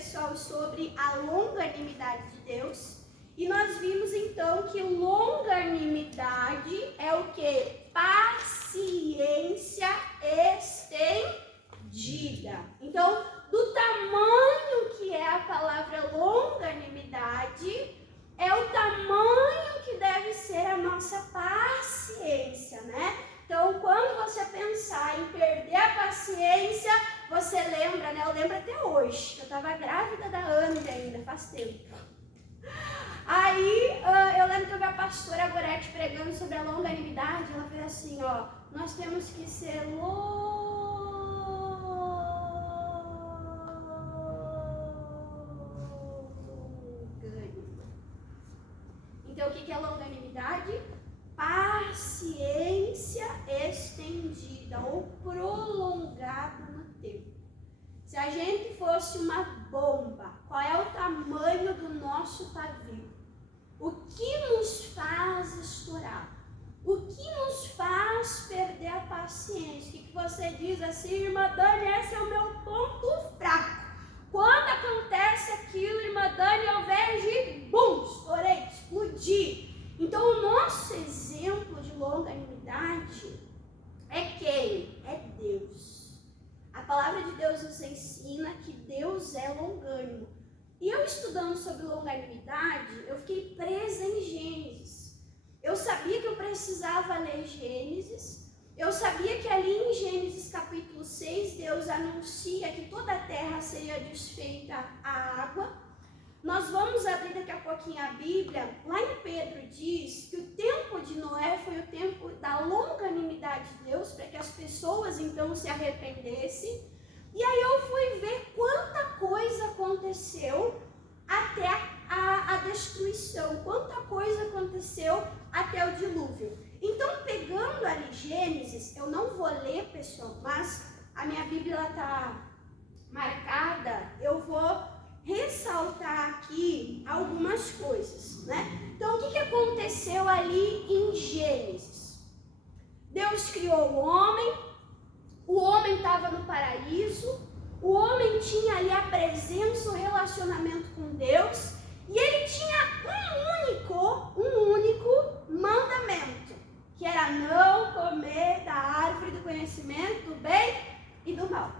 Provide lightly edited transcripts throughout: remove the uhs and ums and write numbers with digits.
pessoal, sobre a longanimidade de Deus. E nós vimos então que longanimidade é o que? Paciência estendida. Então, do tamanho que é a palavra longanimidade, é o tamanho que deve ser a nossa paciência, né? Então, quando você pensar em perder a paciência, você lembra, né? Eu lembro até hoje. Eu estava grávida da Ana ainda, faz tempo. Aí, eu lembro que eu vi a pastora Gorete pregando sobre a longanimidade. Ela fez assim, ó. Nós temos que ser Então, o que é longanimidade? Paciência estendida ou prolongada no tempo. Se a gente fosse uma bomba, qual é o tamanho do nosso pavio? O que nos faz estourar? O que nos faz perder a paciência? O que você diz assim, irmã Dani, esse é o meu ponto fraco. Quando acontece aquilo, irmã Dani, eu vejo, bum, estourei, explodi. Então, o nosso exemplo de longanimidade é quem? É Deus. A palavra de Deus nos ensina que Deus é longânimo. E eu estudando sobre longanimidade, eu fiquei presa em Gênesis. Eu sabia que eu precisava ler Gênesis. Eu sabia que ali em Gênesis capítulo 6, Deus anuncia que toda a terra seria desfeita a água. Nós vamos abrir daqui a pouquinho a Bíblia. Lá em Pedro diz que o tempo de Noé foi o tempo da longanimidade de Deus, para que as pessoas então se arrependessem. E aí eu fui ver quanta coisa aconteceu até a destruição, quanta coisa aconteceu até o dilúvio. Então, pegando ali Gênesis, eu não vou ler, pessoal, mas a minha Bíblia está marcada, eu vou ressaltar aqui algumas coisas, né? Então, o que aconteceu ali em Gênesis? Deus criou o homem estava no paraíso, o homem tinha ali a presença, o relacionamento com Deus, e ele tinha um único mandamento, que era não comer da árvore do conhecimento do bem e do mal.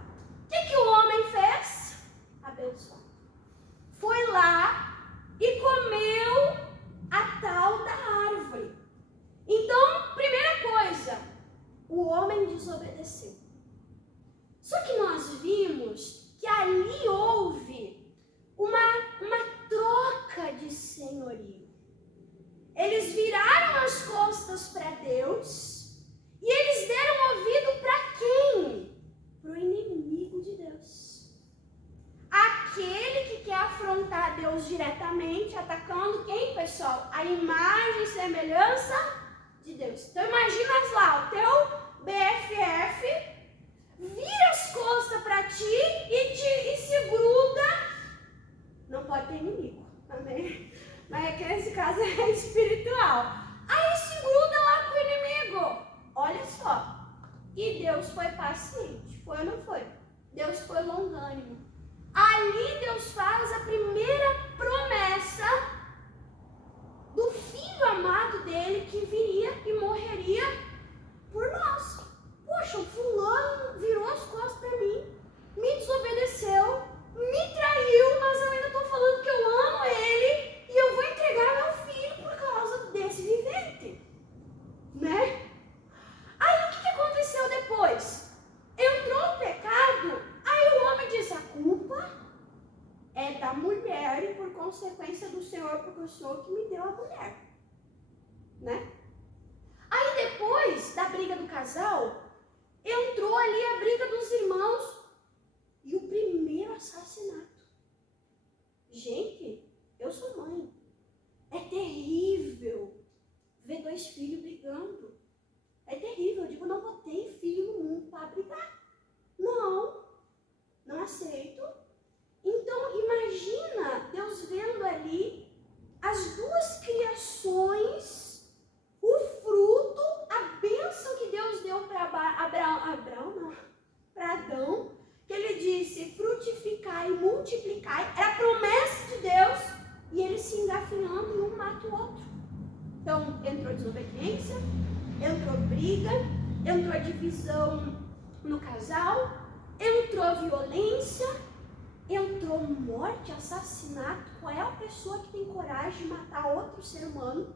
O que o homem fez? Abençoou. Foi lá e comeu a tal da árvore. Então, primeira coisa, o homem desobedeceu. Só que nós vimos que ali houve uma troca de senhorio. Eles viraram as costas para Deus e eles deram ouvido para quem? Para o inimigo de Deus. Aquele que quer afrontar Deus diretamente, atacando quem, pessoal? A imagem e semelhança de Deus. Então imagina lá, o teu BFF vira as costas para ti e se gruda. Não pode ter inimigo, amém? Mas é que nesse caso é espiritual. Aí se gruda lá com o inimigo. Olha só. E Deus foi paciente. Foi ou não foi? Deus foi longânimo. Ali Deus faz a primeira promessa do Filho amado dele que viria e morreria por nós. Poxa, o fulano virou as costas para mim, me desobedeceu, me traiu, mas eu ainda estou falando que eu amo ele e eu vou entregar meu filho por causa desse vivente, né? Aí o que aconteceu depois? Entrou o pecado, aí o homem disse, a culpa é da mulher e por consequência do Senhor, porque o Senhor que me deu a mulher, né? Aí depois da briga do casal, entrou ali a briga dos irmãos e o primeiro assassinato. Gente, eu sou mãe. É terrível ver dois filhos brigando. É terrível. Eu digo, não botei filho no mundo para brigar. Não aceito. Então, imagina Deus vendo ali as duas criações, o fruto, a bênção que Deus deu para Adão, que ele disse, frutificar e quem cai. Era a promessa de Deus e eles se engafinhando e um mata o outro. Então, entrou desobediência, entrou briga, entrou divisão no casal, entrou violência, entrou morte, assassinato. Qual é a pessoa que tem coragem de matar outro ser humano?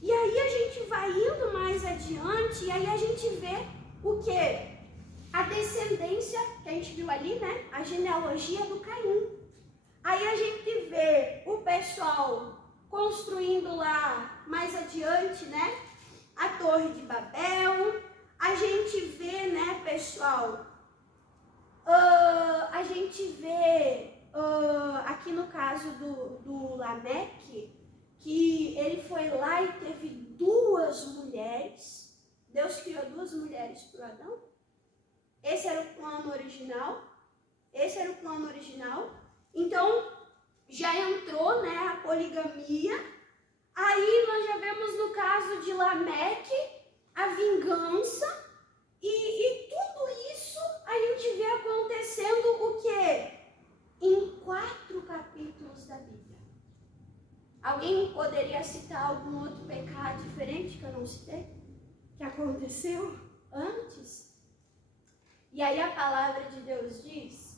E aí a gente vai indo mais adiante e aí a gente vê o quê? A descendência, que a gente viu ali, né? A genealogia do Caim. Aí a gente vê o pessoal construindo lá mais adiante, né? A Torre de Babel. A gente vê, né, pessoal? A gente vê aqui no caso do Lameque, que ele foi lá e teve 2 mulheres. Deus criou 2 mulheres para o Adão. Esse era o plano original. Então, já entrou, né, a poligamia. Aí nós já vemos no caso de Lameque a vingança. E tudo isso a gente vê acontecendo o quê? Em 4 capítulos da Bíblia. Alguém poderia citar algum outro pecado diferente que eu não citei? Que aconteceu antes? E aí a palavra de Deus diz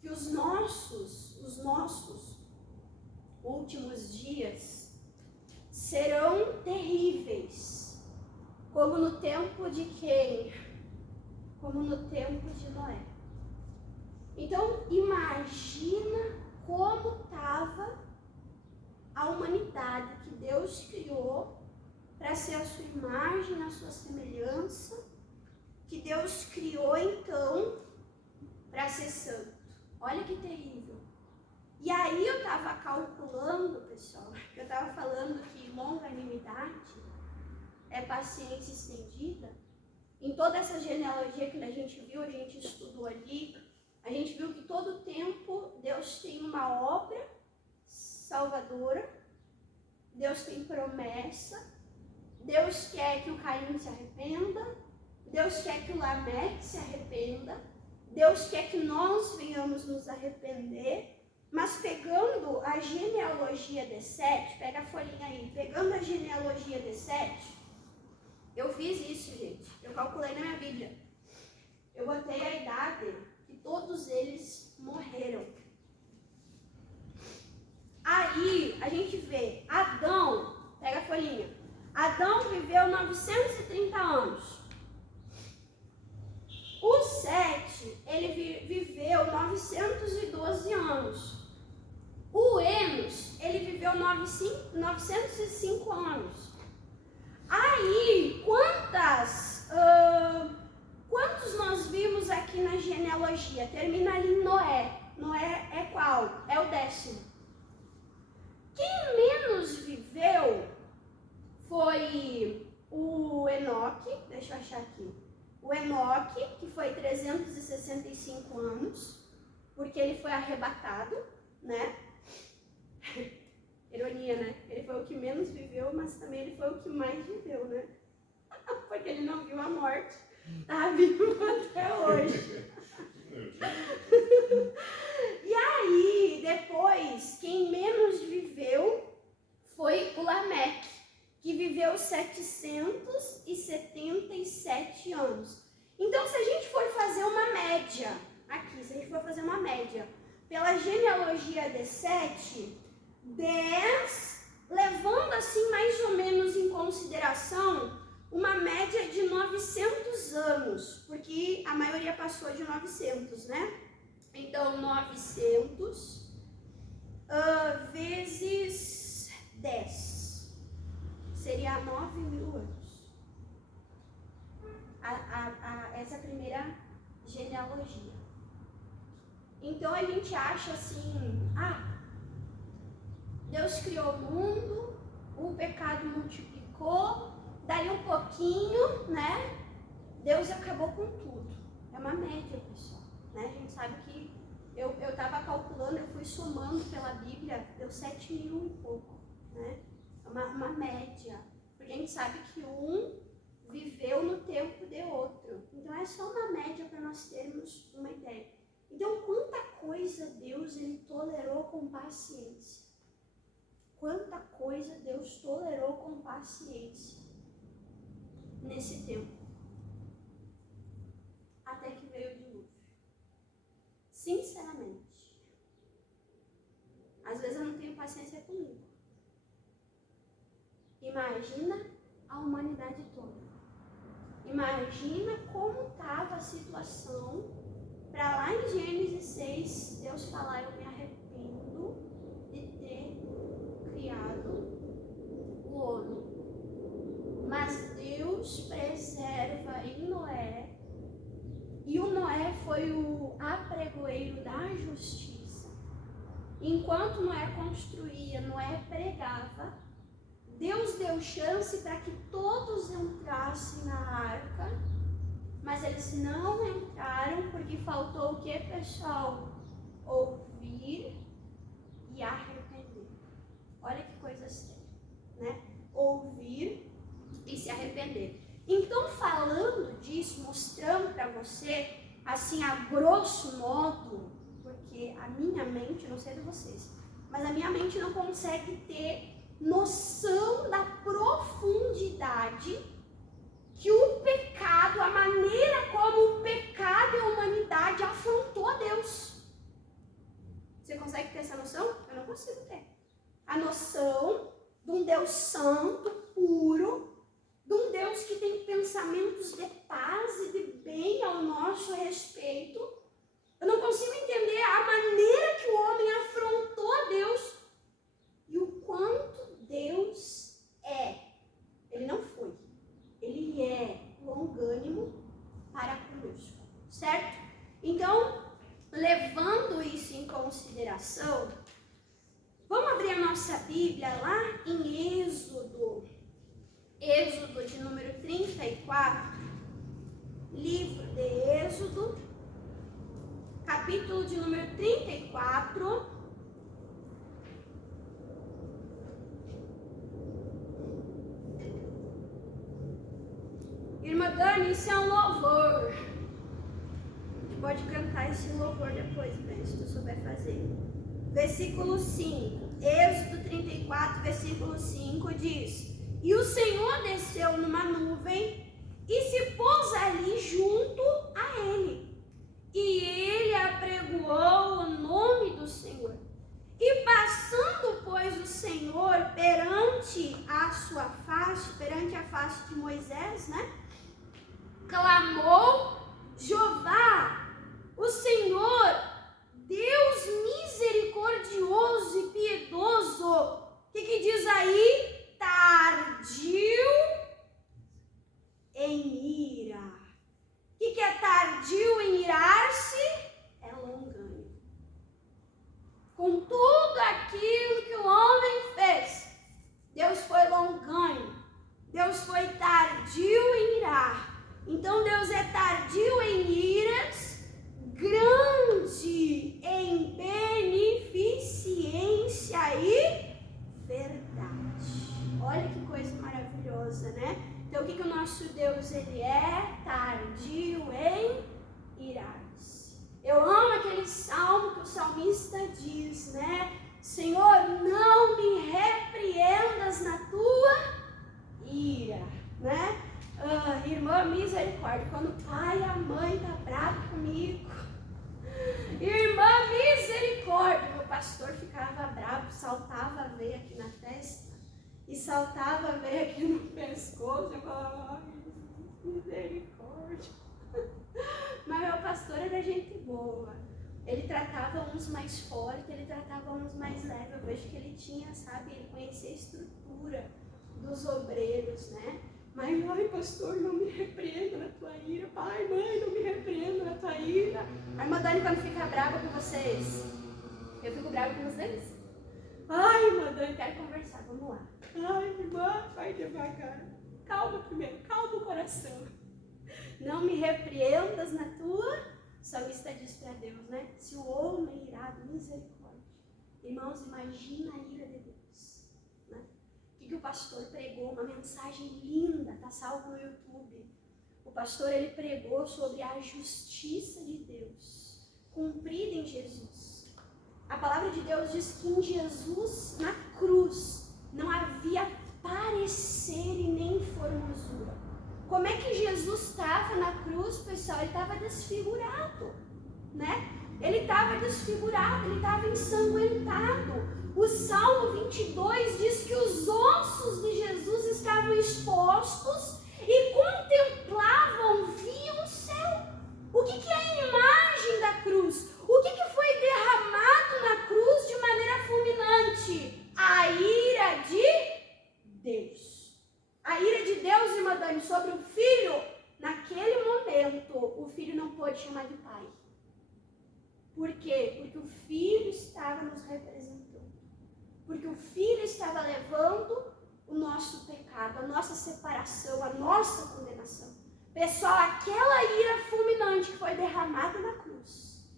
que os nossos últimos dias serão terríveis, como no tempo de quem? Como no tempo de Noé. Então, imagina como estava a humanidade que Deus criou para ser a sua imagem, a sua semelhança, que Deus criou, então, para ser santo. Olha que terrível. E aí eu estava calculando, pessoal, eu estava falando que longanimidade é paciência estendida. Em toda essa genealogia que a gente viu, a gente estudou ali, a gente viu que todo tempo Deus tem uma obra salvadora, Deus tem promessa, Deus quer que o Caim se arrependa, Deus quer que o Lameque se arrependa, Deus quer que nós venhamos nos arrepender. Mas pegando a genealogia de Sete, pega a folhinha aí, pegando a genealogia de Sete, eu fiz isso, gente. Eu calculei na minha Bíblia. Eu botei a idade que todos eles morreram. Aí a gente vê Adão, pega a folhinha. Adão viveu 930 anos. O Sete, ele viveu 912 anos. O Enos, ele viveu 905 anos. Aí, quantos nós vimos aqui na genealogia? Termina ali em Noé. Noé é qual? É o 10º. Quem menos viveu foi o Enoque, deixa eu achar aqui. O Enoque, que foi 365 anos, porque ele foi arrebatado, né? Ironia, né? Ele foi o que menos viveu, mas também ele foi o que mais viveu, né? Porque ele não viu a morte. Tá vivo até hoje. E aí, depois, quem menos viveu foi o Lameque, que viveu 777 anos. Então, se a gente for fazer uma média, aqui, se a gente for fazer uma média, pela genealogia de Sete, 10, levando assim mais ou menos em consideração uma média de 900 anos, porque a maioria passou de 900, né? Então, 900 vezes 10 seria 9.000 anos. Essa é a primeira genealogia. Então, a gente acha assim, Deus criou o mundo, o pecado multiplicou, dali um pouquinho, né? Deus acabou com tudo. É uma média, pessoal, né? A gente sabe que eu estava calculando, eu fui somando pela Bíblia, deu 7.000 e pouco, né? É uma média, porque a gente sabe que um viveu no tempo de outro. Então é só uma média para nós termos uma ideia. Então, quanta coisa Deus ele paciência. Quanta coisa Deus tolerou com paciência nesse tempo. Até que veio o dilúvio. Sinceramente. Às vezes eu não tenho paciência comigo. Imagina a humanidade toda. Imagina como estava a situação para lá em Gênesis 6, Deus falar: eu me arrependo de ter criado o homem. Mas Deus preserva em Noé, e o Noé foi o apregoeiro da justiça. Enquanto Noé construía, Noé pregava, Deus deu chance para que todos entrassem na arca, mas eles não entraram porque faltou o que, pessoal? Ouvir e arrepender. Olha que coisa séria, né? Ouvir e se arrepender. Então, falando disso, mostrando para você, assim, a grosso modo, porque a minha mente, não sei de vocês, mas a minha mente não consegue ter noção da profundidade que o pecado, a maneira como o pecado e a humanidade afrontou a Deus. Você consegue ter essa noção? Eu não consigo ter. A noção de um Deus santo, puro, de um Deus que tem pensamentos de paz e de bem ao nosso respeito. Eu não consigo entender a maneira que o homem afrontou a Deus e o quanto Deus é. Ele não foi. Ele é longânimo para conosco, certo? Então, levando isso em consideração, vamos abrir a nossa Bíblia lá em Êxodo de número 34, livro de Êxodo, capítulo de número 34, Irmã Dani, isso é um louvor. A gente pode cantar esse louvor depois, né, se tu souber fazer. Versículo 5. Êxodo 34, versículo 5 diz: e o Senhor desceu numa nuvem e se pôs ali junto a ele. E ele apregoou o nome do Senhor. E passando, pois, o Senhor perante a sua face, perante a face de Moisés, né? Clamou Jeová, o Senhor, Deus misericordioso e piedoso. O que diz aí? Tardio em ira. O que é tardio em irar-se? É longânimo. Com tudo aquilo que o homem fez, Deus foi longânimo. Deus foi tardio em irar. Então Deus é tardio em iras, grande em beneficência e verdade. Olha que coisa maravilhosa, né? Então o que o nosso Deus ele é? Tardio em irar-se. Eu amo aquele salmo que o salmista diz, né? Senhor, não me repreendas na tua ira, né? Irmã, misericórdia, quando o pai e a mãe tá bravo comigo, irmã, misericórdia, meu pastor ficava bravo, saltava a veia aqui na testa e saltava a veia aqui no pescoço. Eu falava: misericórdia. Mas meu pastor era gente boa, ele tratava uns mais fortes, ele tratava uns mais leves. Eu vejo que ele tinha, sabe, ele conhecia a estrutura dos obreiros, né? Mas, ai, pastor, não me repreenda na tua ira. Pai, mãe, não me repreenda na tua ira. A irmã Dani, quando fica brava com vocês, eu fico brava com vocês. Ai, irmã Dani, quero conversar, vamos lá. Ai, irmã, vai devagar. Calma primeiro, calma o coração. Não me repreendas na tua... O salmista diz para Deus, né? Se o homem é irado, misericórdia. Irmãos, imagina a ira de Deus, né? Que o pastor pregou uma mensagem linda, tá salvo no YouTube. O pastor ele pregou sobre a justiça de Deus cumprida em Jesus. A palavra de de Deus diz que em Jesus, na cruz, não havia parecer e nem formosura. Como é que Jesus estava na cruz, pessoal? Ele estava desfigurado, né? Ele estava desfigurado, ele estava ensanguentado. O Salmo 22 diz que os ossos de Jesus estavam expostos e contemplavam, viam o céu. O que é a imagem da cruz? O que foi derramado na cruz de maneira fulminante? A ira de Deus. A ira de Deus, irmã Dani, sobre o filho, naquele momento, o filho não pôde chamar de pai. Por quê? Porque o filho estava nos representando. Porque o filho estava levando o nosso pecado, a nossa separação, a nossa condenação. Pessoal, aquela ira fulminante que foi derramada na cruz,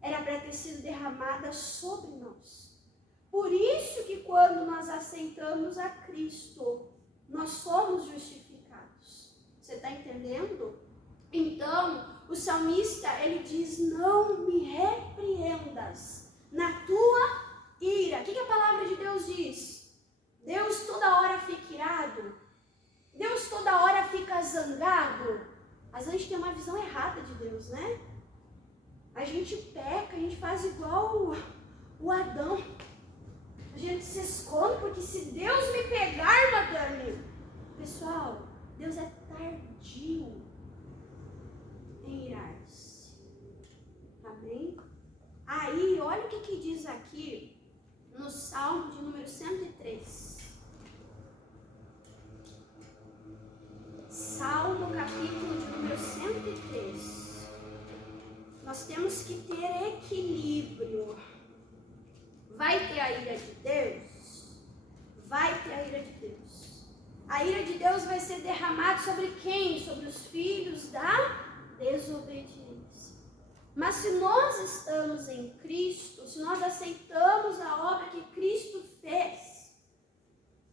era para ter sido derramada sobre nós. Por isso que quando nós aceitamos a Cristo, nós somos justificados. Você está entendendo? Então, o salmista, ele diz, não me repreendas na tua ira. O que a palavra de Deus diz? Deus toda hora fica irado? Deus toda hora fica zangado? Às vezes a gente tem uma visão errada de Deus, né? A gente peca, a gente faz igual o Adão. A gente se esconde, porque se Deus me pegar, madame... Pessoal, Deus é tardio em irar-se. Amém? Aí, olha o que diz aqui no Salmo de número 103. Salmo, capítulo de número 103. Nós temos que ter equilíbrio. Vai ter a ira de Deus? Vai ter a ira de Deus. A ira de Deus vai ser derramada sobre quem? Sobre os filhos da desobediência. Mas se nós estamos em Cristo, se nós aceitamos a obra que Cristo fez,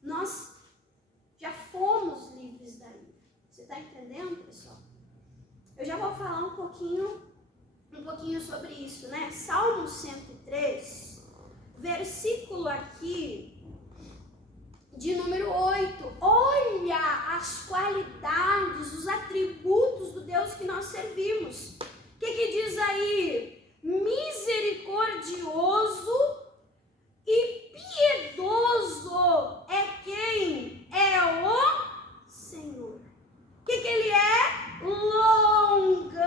nós já fomos livres da ira. Você está entendendo, pessoal? Eu já vou falar um pouquinho sobre isso, né? Salmo 103, versículo aqui de número 8. Olha as qualidades, os atributos do Deus que nós servimos. O que diz aí? Misericordioso e piedoso é quem? É o Senhor. O que ele é? Longânimo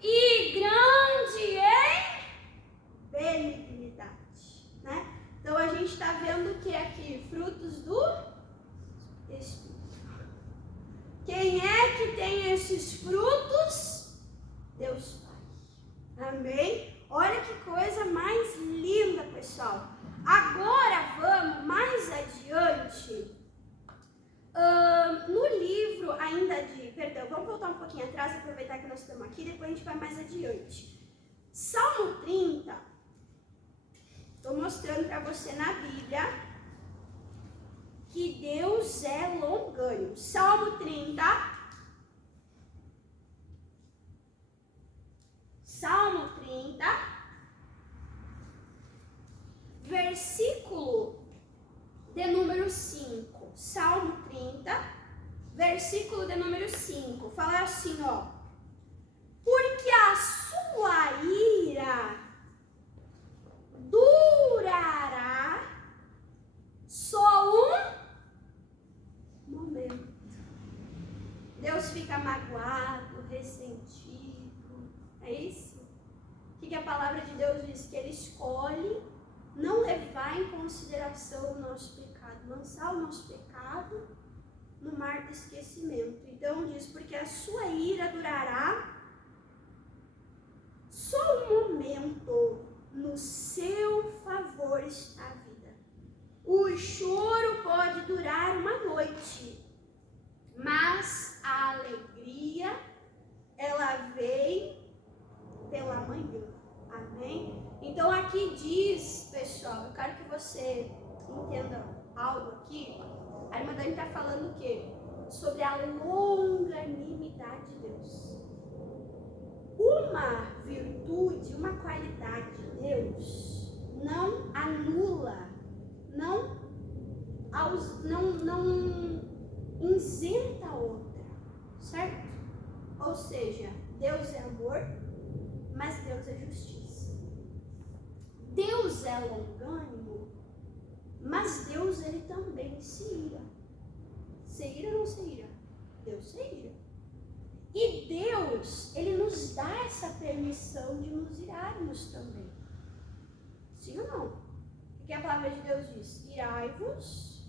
e grande em benignidade, né? Então a gente está vendo o que aqui? Frutos do Espírito. Quem é que tem esses frutos? Deus Pai. Amém? Olha que coisa mais linda, pessoal. Agora vamos mais adiante. No livro ainda de... Perdão, vamos voltar um pouquinho atrás, aproveitar que nós estamos aqui, depois a gente vai mais adiante. Salmo 30. Estou mostrando para você na Bíblia que Deus é longânimo. Salmo 30. Salmo 30. Versículo de número 5. Salmo 30. Versículo de número 5. Fala assim, ó. Porque a sua ira durará só um momento. Deus fica magoado, ressentido. É isso? O que a palavra de Deus diz? Que Ele escolhe não levar em consideração o nosso pecado, lançar o nosso pecado no mar do esquecimento. Então diz, porque a sua ira durará só um momento, no seu favor está a vida. O choro pode durar uma noite, mas a alegria, ela vem pela manhã. Amém? Então aqui diz, pessoal, eu quero que você entenda algo aqui. A irmã Dani está falando o quê? Sobre a longanimidade de Deus. Uma virtude, uma qualidade não isenta a outra, certo? Ou seja, Deus é amor, mas Deus é justiça. Deus é longânimo, mas Deus ele também se ira. Se ira ou não se ira? Deus se ira. E Deus, ele nos dá essa permissão de nos irarmos também. Sim ou não? O que a palavra de Deus diz? Irai-vos,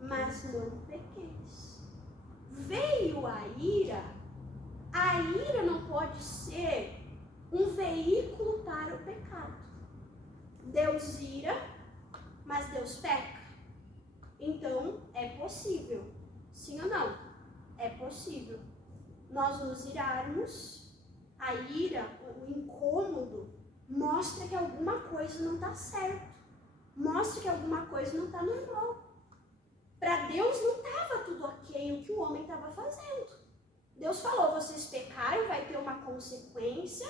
mas não pequeis. Veio a ira não pode ser um veículo para o pecado. Deus ira, mas Deus peca. Então, é possível. Sim ou não? É possível nós nos irarmos. A ira, o incômodo, mostra que alguma coisa não está certo. Mostra que alguma coisa não está normal. Para Deus não estava tudo ok o que o homem estava fazendo. Deus falou, vocês pecaram, vai ter uma consequência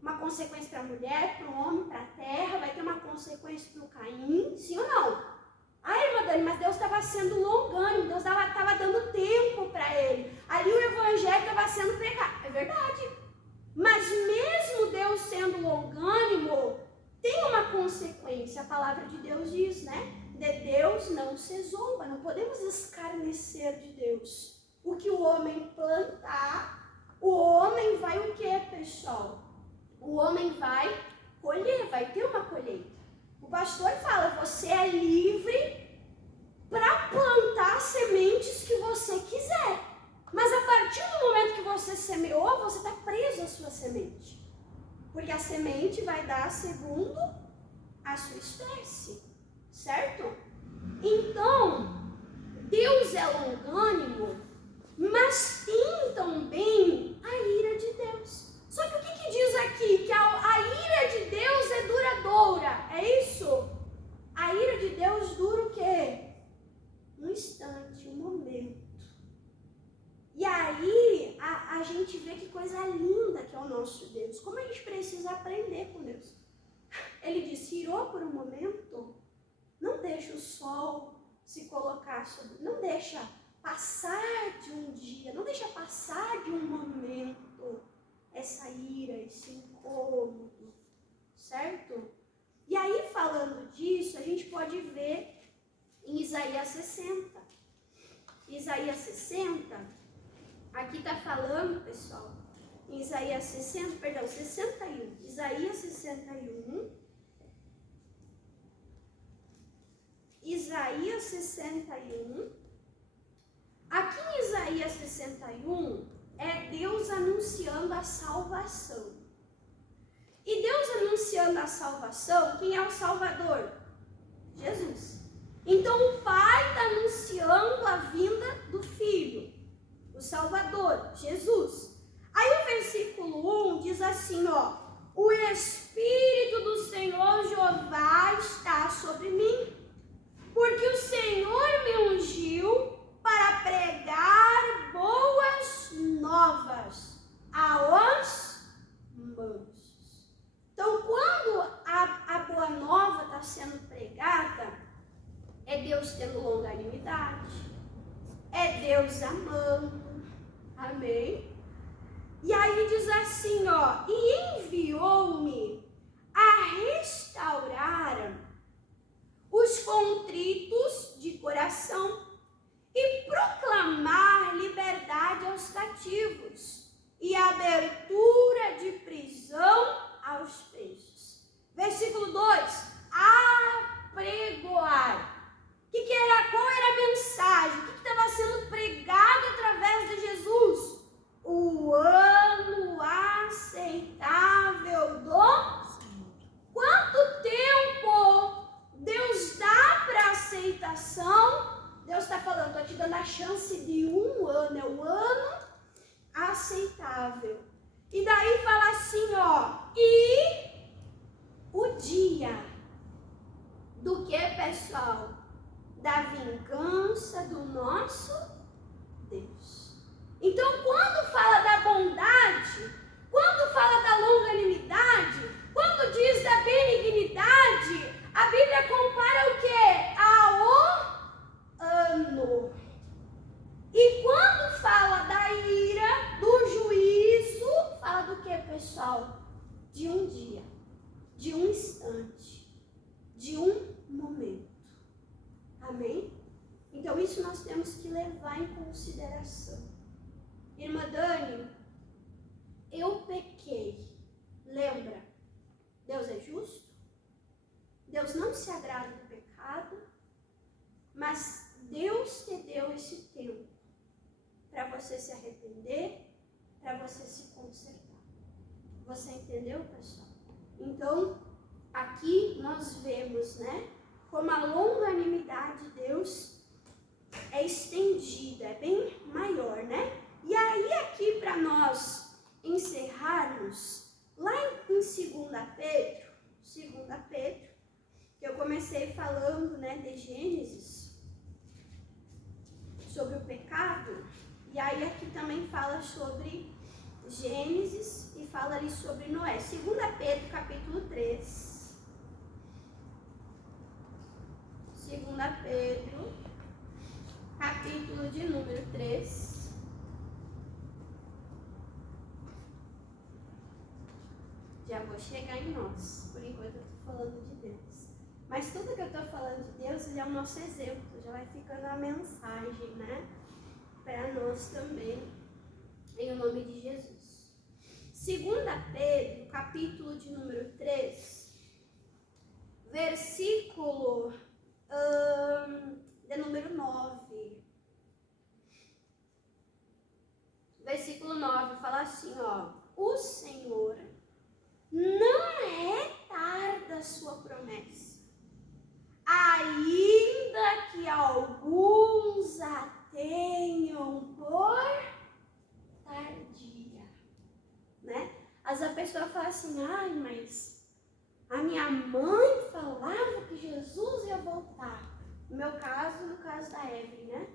para a mulher, para o homem, para a terra, vai ter uma consequência para o Caim, sim ou não? Ai, irmã Dani, mas Deus estava sendo longânimo, Deus estava dando tempo para ele. Ali o evangelho estava sendo pregado. É verdade. Mas mesmo Deus sendo longânimo, tem uma consequência. A palavra de Deus diz, né? De Deus não se zomba. Não podemos escarnecer de Deus. O que o homem plantar, o homem vai o quê, pessoal? O homem vai colher, vai ter uma colheita. O pastor fala, você é livre para plantar sementes que você quiser. Mas a partir do momento que você semeou, você está preso à sua semente. Porque a semente vai dar segundo a sua espécie, certo? Então, Deus é longânimo, mas tem também a ira de Deus. Só que o que diz aqui? Que a ira de Deus é duradoura, é isso? A ira de Deus dura o quê? Um instante, um momento. E aí a gente vê que coisa linda que é o nosso Deus. Como a gente precisa aprender com Deus. Ele disse, irou por um momento, não deixa o sol se colocar sobre, não deixa passar de um dia, não deixa passar de um momento essa ira, esse incômodo, certo? E aí, falando disso, a gente pode ver em Isaías 60. Isaías 60, aqui está falando, pessoal, em Isaías 61. Isaías 61. Isaías 61. Aqui em Isaías 61, é Deus anunciando a salvação. E Deus anunciando a salvação, quem é o Salvador? Jesus. Então o Pai está anunciando a vinda do Filho, o Salvador, Jesus. Aí o versículo 1 diz assim, ó, o Espírito do Senhor Jeová está sobre mim, porque o Senhor me ungiu para pregar boas novas aos mansos. Então, quando a boa nova está sendo pregada, é Deus tendo longanimidade, é Deus amando, amém? E aí diz assim, ó, e enviou-me a restaurar os contritos de coração e proclamar liberdade aos cativos e abertura de prisão aos presos. Versículo 2, apregoar. Qual era a mensagem? O que estava sendo pregado através de Jesus? O ano aceitável do Senhor. Quanto tempo Deus dá para aceitação? Deus está falando, estou te dando a chance de um ano, é o ano aceitável. E daí fala assim, ó, e o dia do que, pessoal? Da vingança do nosso Deus. Então, quando fala da bondade, quando fala da longanimidade, quando diz da benignidade, a Bíblia compara o quê? Ao ano. um dia, de um instante, de um momento. Amém? Então isso nós temos que levar em consideração. Irmã Dani, eu pequei. Lembra? Deus é justo? Deus não se agrada do pecado, mas Deus te deu esse tempo para você se arrepender, para você se consertar. Você entendeu, pessoal? Então, aqui nós vemos, né, como a longanimidade de Deus é estendida, é bem maior, né? E aí aqui para nós encerrarmos, lá em 2 Pedro, que eu comecei falando, né, de Gênesis, sobre o pecado, e aí aqui também fala sobre Gênesis e fala ali sobre Noé. 2 Pedro, capítulo 3. 2 Pedro, capítulo de número 3. Já vou chegar em nós. Por enquanto eu estou falando de Deus. Mas tudo que eu estou falando de Deus, ele é o nosso exemplo. Já vai ficando a mensagem, né? Para nós também, em nome de Jesus. 2 Pedro, capítulo de número 3, versículo de número 9. Versículo 9 fala assim, ó: o Senhor não é tarda a sua promessa, ainda que alguns a tenham por tardia, né? Às vezes a pessoa fala assim, ai, mas a minha mãe falava que Jesus ia voltar. No meu caso, no caso da Evelyn, né?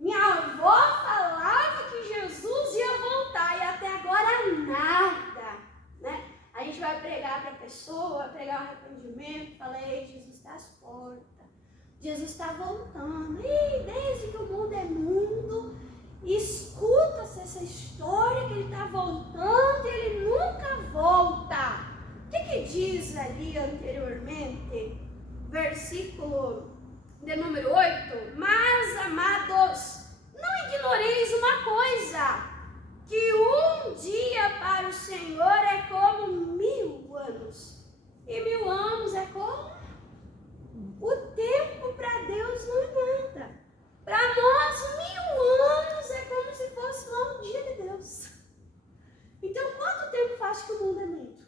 Minha avó falava que Jesus ia voltar e até agora nada, né? A gente vai pregar para a pessoa, vai pregar o arrependimento, fala, ei, Jesus está às portas, Jesus está voltando. E desde que o mundo é mundo, escuta-se essa história que ele está voltando e ele nunca volta. O que diz ali anteriormente? Versículo de número 8. Mas, amados, não ignoreis uma coisa, que um dia para o Senhor é como 1000 anos, e 1000 anos é como? O tempo para Deus não é nada. Para nós, 1000 anos é como se fosse lá um dia de Deus. Então, quanto tempo faz que o mundo é mundo?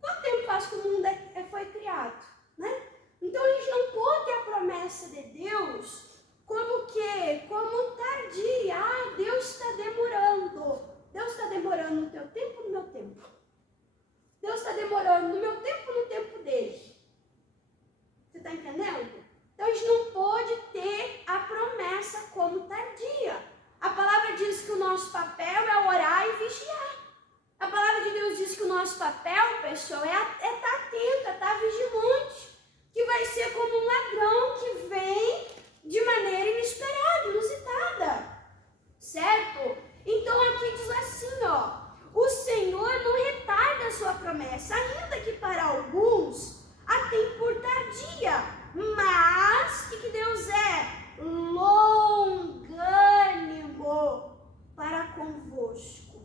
Quanto tempo faz que o mundo foi criado? Né? Então, a gente não pode ter a promessa de Deus como que? Como tardia. Ah, Deus está demorando. Deus está demorando no teu tempo, no meu tempo. Deus está demorando no meu tempo, no tempo dele. Você está entendendo? Então, a gente não pode ter a promessa como tardia. A palavra diz que o nosso papel é orar e vigiar. A palavra de Deus diz que o nosso papel, pessoal, é estar atento, é estar vigilante. Que vai ser como um ladrão que vem de maneira inesperada, inusitada. Certo? Então, aqui diz assim, ó: o Senhor não retarda a sua promessa, ainda que para alguns a tem por tardia. Mas, o que Deus é? Longânimo para convosco,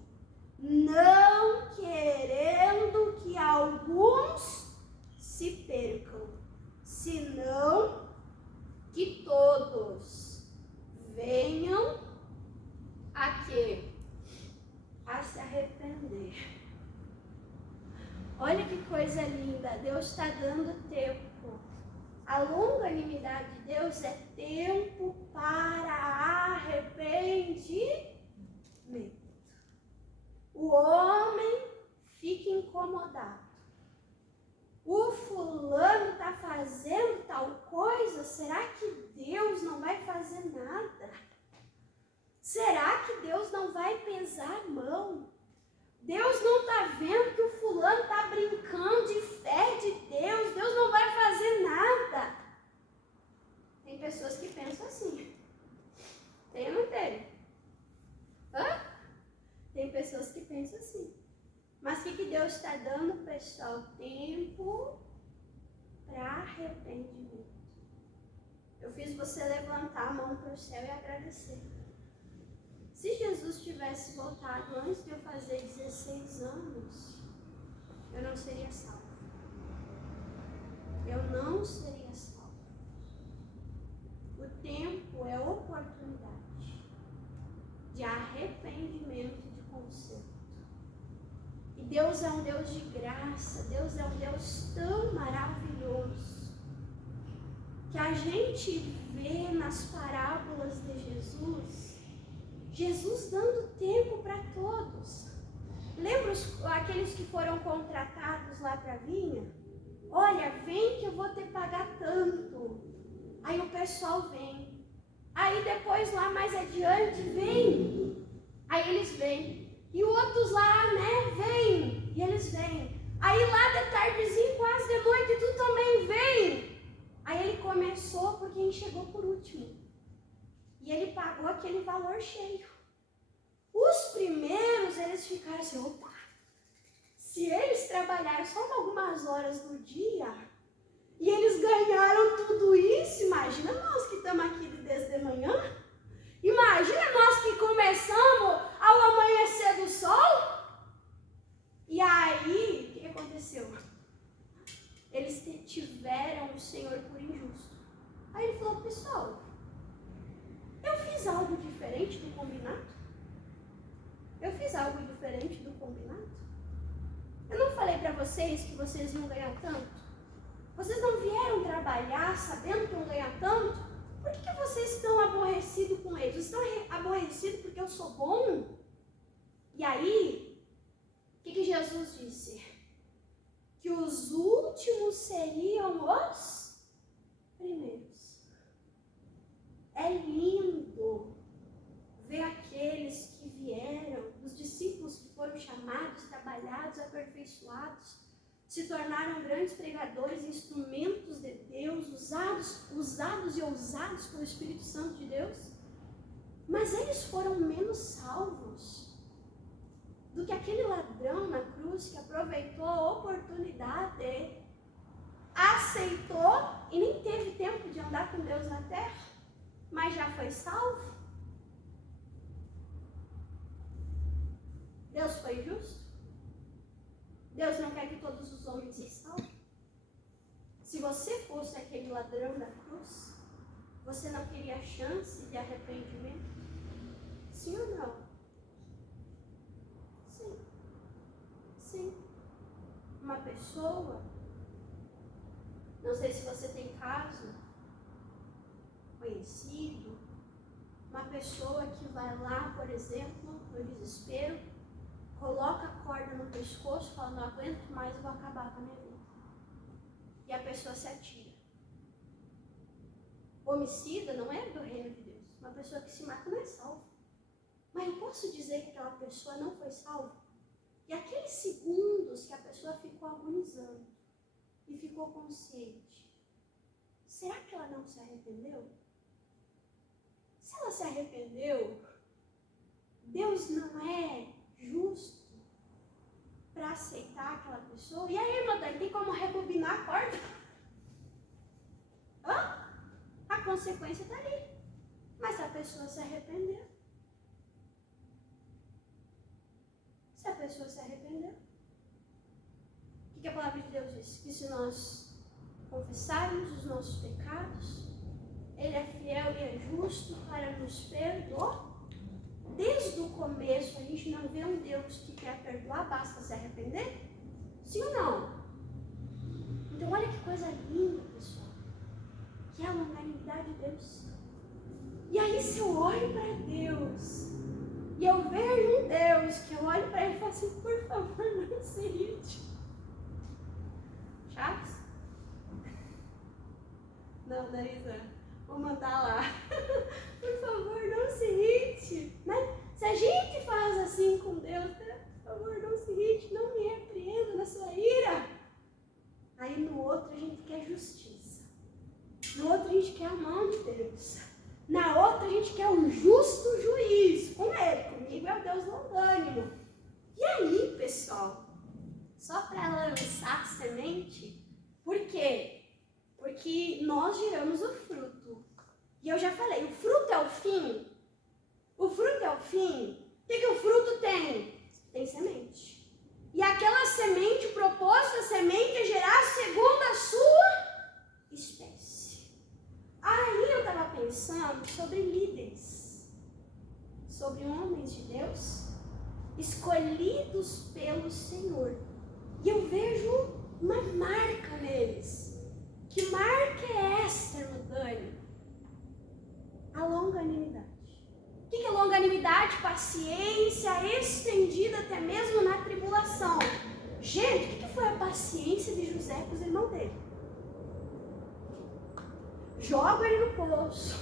não querendo que alguns se percam, senão que todos venham a quê? A se arrepender. Olha que coisa linda, Deus está dando tempo. A longanimidade de Deus é tempo para arrependimento. O homem fica incomodado. O fulano está fazendo tal coisa, será que Deus não vai fazer nada? Será que Deus não vai pesar a mão? Deus não está vendo que o fulano está brincando de fé de Deus, Deus não vai fazer nada. Tem pessoas que pensam assim. Tem ou não tem? Hã? Tem pessoas que pensam assim. Mas o que Deus está dando, pessoal? você levantar a mão para o céu e agradecer. Se Jesus tivesse voltado antes de eu fazer 16 anos, eu não seria salvo. Eu não seria salvo. O tempo é oportunidade de arrependimento e de conserto. E Deus é um Deus de graça, Deus é um Deus tão maravilhoso, que a gente vê nas parábolas de Jesus dando tempo para todos. Lembra aqueles que foram contratados lá para a vinha? Olha, vem que eu vou te pagar tanto. Aí o pessoal vem. Aí depois lá mais adiante, vem. Aí eles vêm. E outros lá, né, vêm. E eles vêm. Aí lá de tardezinho, quase de noite, tu também vem. Aí ele começou por quem chegou por último. E ele pagou aquele valor cheio. Os primeiros, eles ficaram assim, opa. Se eles trabalharam só algumas horas no dia e eles ganharam tudo isso, imagina nós que estamos aqui desde de manhã. Imagina nós que começamos ao amanhecer do sol. E aí, o que aconteceu? Eles tiveram o Senhor por injusto. Aí ele falou, pessoal, eu fiz algo diferente do combinado? Eu fiz algo diferente do combinado? Eu não falei para vocês que vocês iam ganhar tanto? Vocês não vieram trabalhar sabendo que iam ganhar tanto? Por que vocês estão aborrecidos com eles? Vocês estão aborrecidos porque eu sou bom? E aí, o que Jesus disse? Que os últimos seriam os primeiros. É lindo ver aqueles que vieram, os discípulos que foram chamados, trabalhados, aperfeiçoados, se tornaram grandes pregadores, instrumentos de Deus, usados e ousados pelo Espírito Santo de Deus. Mas eles foram menos salvos do que aquele ladrão na cruz que aproveitou a oportunidade, aceitou e nem teve tempo de andar com Deus na terra, mas já foi salvo. Deus foi justo? Deus não quer que todos os homens se salvem? Se você fosse aquele ladrão da cruz, você não queria chance de arrependimento? Sim ou não? Sim. Sim. Uma pessoa, não sei se você tem caso, conhecido, uma pessoa que vai lá, por exemplo, no desespero, coloca a corda no pescoço, fala, não aguento mais, eu vou acabar com a minha vida. E a pessoa se atira. Homicida não é do reino de Deus. Uma pessoa que se mata não é salva. Mas eu posso dizer que aquela pessoa não foi salva? E aqueles segundos que a pessoa ficou agonizando e ficou consciente, será que ela não se arrependeu? Se ela se arrependeu, Deus não é justo para aceitar aquela pessoa? E aí, irmã, tem como rebobinar a corda? A consequência está ali. Mas se a pessoa se arrependeu, a pessoa se arrependeu, o que a palavra de Deus diz? Que se nós confessarmos os nossos pecados, Ele é fiel e é justo para nos perdoar. Desde o começo a gente não vê um Deus que quer perdoar, basta se arrepender? Sim ou não? Então olha que coisa linda, pessoal, que é a longanimidade de Deus. E aí se eu olho para Deus e eu vejo um Deus que eu olho para ele e falo assim, por favor, não se irrite. Chaves? Não, Darisa, vou mandar lá. Por favor, não se irrite. Né? Se a gente faz assim com Deus, né? Por favor, não se irrite, não me repreenda na sua ira. Aí no outro a gente quer justiça. No outro a gente quer a mão de Deus. Na outra a gente quer um justo juiz. Com ele, comigo é o Deus longânimo. E aí, pessoal, só para lançar semente, por quê? Porque nós geramos o fruto. E eu já falei, o fruto é o fim. O fruto é o fim. O que o fruto tem? Tem semente. E aquela semente, o propósito da semente é gerar segundo a sua espécie. Aí eu estava pensando sobre líderes, sobre homens de Deus, escolhidos pelo Senhor. E eu vejo uma marca neles. Que marca é essa, irmã Dani? A longanimidade. O que é longanimidade? Paciência estendida até mesmo na tribulação. Gente, o que foi a paciência de José com os irmãos dele? Joga ele no poço,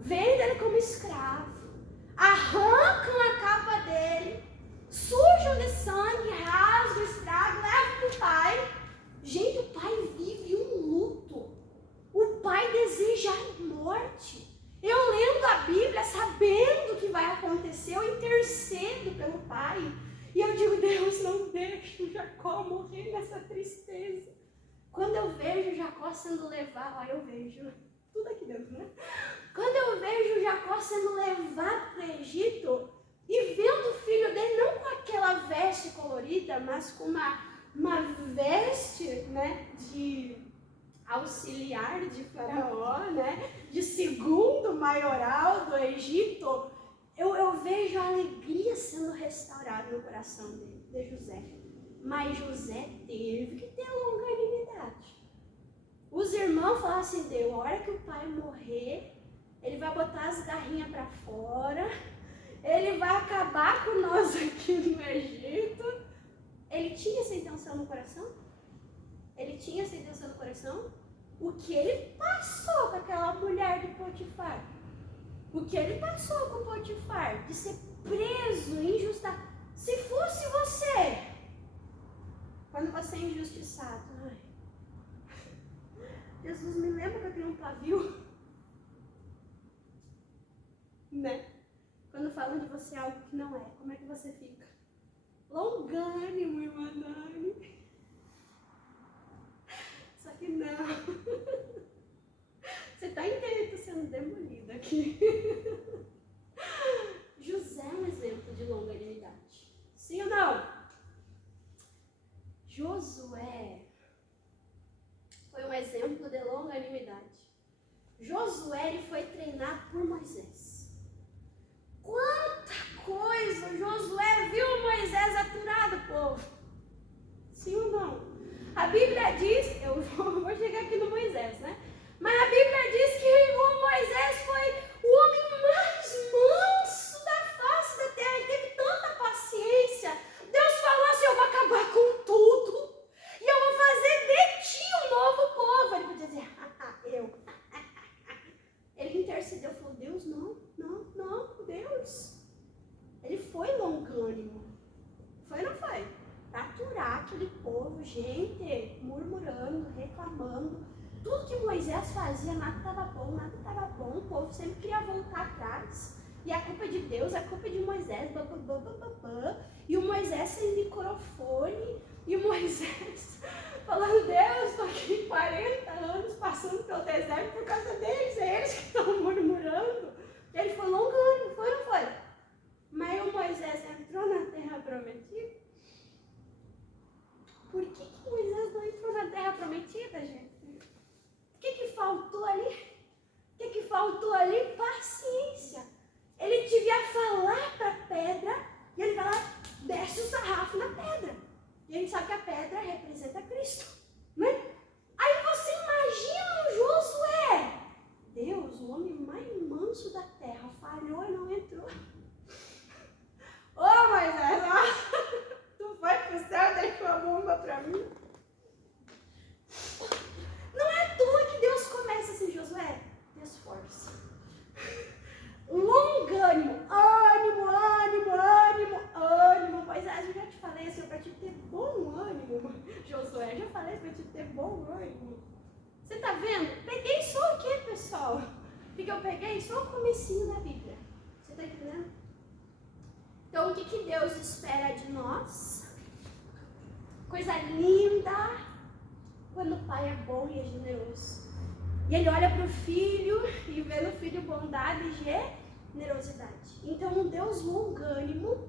vende ele como escravo, arrancam a capa dele, sujam de sangue, rasgam, estragam, levam para o pai. Gente, o pai vive um luto. O pai deseja a morte. Eu lendo a Bíblia, sabendo o que vai acontecer, eu intercedo pelo pai. E eu digo, Deus, não deixe o Jacó morrer nessa tristeza. Quando eu vejo Jacó sendo levado, eu vejo, tudo aqui dentro, né? Quando eu vejo Jacó sendo levado para o Egito e vendo o filho dele, não com aquela veste colorida, mas com uma veste, né, de auxiliar de Faraó, né, de segundo maioral do Egito, eu vejo a alegria sendo restaurada no coração de José. Mas José teve que ter longanimidade. Os irmãos falaram assim, Deus, a hora que o pai morrer, ele vai botar as garrinhas para fora, ele vai acabar com nós aqui no Egito. Ele tinha essa intenção no coração? Ele tinha essa intenção no coração? O que ele passou com aquela mulher de Potifar? O que ele passou com Potifar? De ser preso, injustiçado. Se fosse você, quando você é injustiçado, ai, Jesus, me lembra que eu tenho um pavio? Né? Quando falam de você algo que não é, como é que você fica? Longânimo, irmã Dani. Só que não. Você está inteiro sendo demolido aqui. José é um exemplo de longanimidade. Sim ou não? Josué foi um exemplo de longanimidade. Josué ele foi treinado por Moisés. Quanta coisa Josué viu Moisés aturado, povo. Sim ou não? A Bíblia diz, eu vou chegar aqui no Moisés, né? Mas a Bíblia diz que o Moisés foi o homem mais manso da face da terra. Ele teve tanta paciência. Deus falou assim, eu vou acabar com tudo. E eu vou fazer de ti um novo povo. Ele podia dizer, eu. Ele intercedeu, falou, Deus, não, Deus. Ele foi longânimo. Foi ou não foi? Para aturar aquele povo, gente, murmurando, reclamando. Tudo que Moisés fazia, nada estava bom, o povo sempre queria voltar atrás. E a culpa é de Deus, a culpa é de Moisés, e o Moisés sem microfone, e o Moisés falando, Deus, estou aqui 40 anos passando pelo deserto por causa deles, é eles que estão murmurando. Ele foi longânimo, foi ou não foi? Mas o Moisés entrou na terra prometida. Por que Moisés não entrou na terra prometida, gente? O que faltou ali? O que faltou ali? Paciência. Ele devia falar para a pedra e ele vai lá, desce o sarrafo na pedra. E a gente sabe que a pedra representa Cristo, né? Aí você imagina o Josué. Deus, o homem mais manso da terra, falhou e não entrou. Ô Moisés, tu foi pro céu e deixou a bomba para mim? Não é à toa que Deus começa assim, Josué, te esforça. Longânimo, ânimo. Moisés, eu já te falei assim, para te ter bom ânimo. Josué, eu já falei para te ter bom ânimo. Você tá vendo? Peguei só o quê, pessoal? O que eu peguei? Só o comecinho da Bíblia. Você tá entendendo? Então, o que Deus espera de nós? Coisa linda. Quando o Pai é bom e é generoso. E ele olha para o filho e vê no filho bondade e generosidade. Então, um Deus longânimo,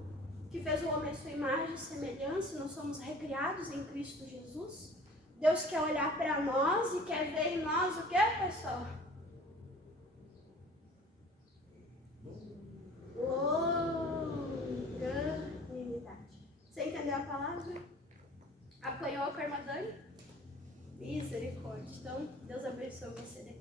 que fez o homem à sua imagem e semelhança, nós somos recriados em Cristo Jesus. Deus quer olhar para nós e quer ver em nós o que, pessoal? Longanimidade. Você entendeu a palavra? Apanhou com a irmã Dani? Misericórdia. Então, Deus abençoe você.